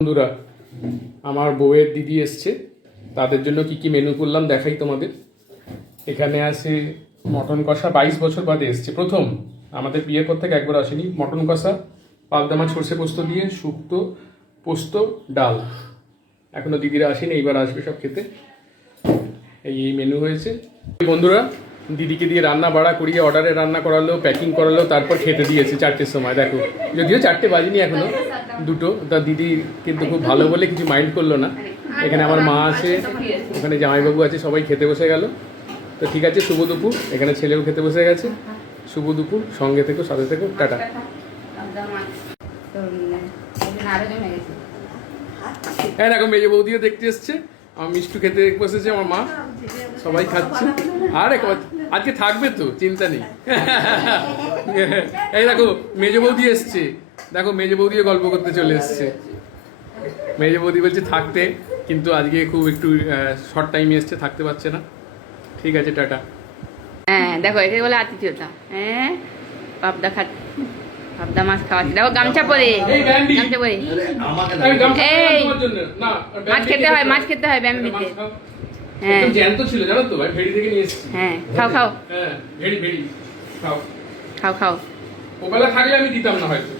বন্ধুরা, আমার বউয়ের দিদি এসছে, তাদের জন্য কি কি মেনু করলাম দেখাই তোমাদের। এখানে আছে মটন কষা, 22 বছর বাদে এসছে, প্রথম। আমাদের বিয়ের পর থেকে একবার আসেনি। মটন কষা, পাবদা মাছ সর্ষে পোস্ত দিয়ে, শুক্তো, পোস্ত, ডাল। এখনো দিদিরা আসেনি, এইবার আসবে সব খেতে। এই মেনু হয়েছে। বন্ধুরা, দিদিকে দিয়ে রান্না বাড়া করিয়ে অর্ডারে রান্না করালো, প্যাকিং করালো, তারপর খেতে দিয়েছে 4টের সময়। দেখো, যদিও 4টে বাজেনি এখনো, 2টো। তা দিদি কিন্তু খুব ভালো বলে কিছু মাইন্ড করলো না। এখানে আমার মা আছে, ওখানে জামাইবাবু আছে, সবাই খেতে বসে গেল। তো ঠিক আছে, শুভ দুপুর। এখানে ছেলেও খেতে বসে গেছে। শুভ দুপুর, সঙ্গে থেকো, সাথে থেকো, টাটা। হ্যাঁ, দেখো মেজে বৌদিও দেখতে এসছে, আমার মিষ্টু খেতে বসেছে, আমার মা, সবাই খাচ্ছে। আরে আজকে থাকবে তো, চিন্তা নেই। এই দেখো মেজে বৌদি এসছে, দেখো মেজে বৌদিও গল্প করতে চলে এসছে। মেজে বৌদি বলছে থাকতে, কিন্তু আজকে খুব একটু শর্ট টাইমে এসছে, থাকতে পারছে না। ঠিক আছে, টাটা। হ্যাঁ দেখো, একে বলে আতিথ্যতা। হ্যাঁ, পাবদা পাবদা মাছ খাওয়াচ্ছি। দেখো গামছা পরে, গামছা পরে। এই মাছ খেতে হয়, মাছ খেতে হয় ব্যাম্বিতে। হ্যাঁ, জ্যান্ত ছিল জানো তো, ভাই ভেড়ি থেকে নিয়ে এসেছি। হ্যাঁ, খাও খাও। হ্যাঁ, ভেড়ি খাও খাও খাও। ওবেলা থাকলে আমি দিতাম না হয়তো।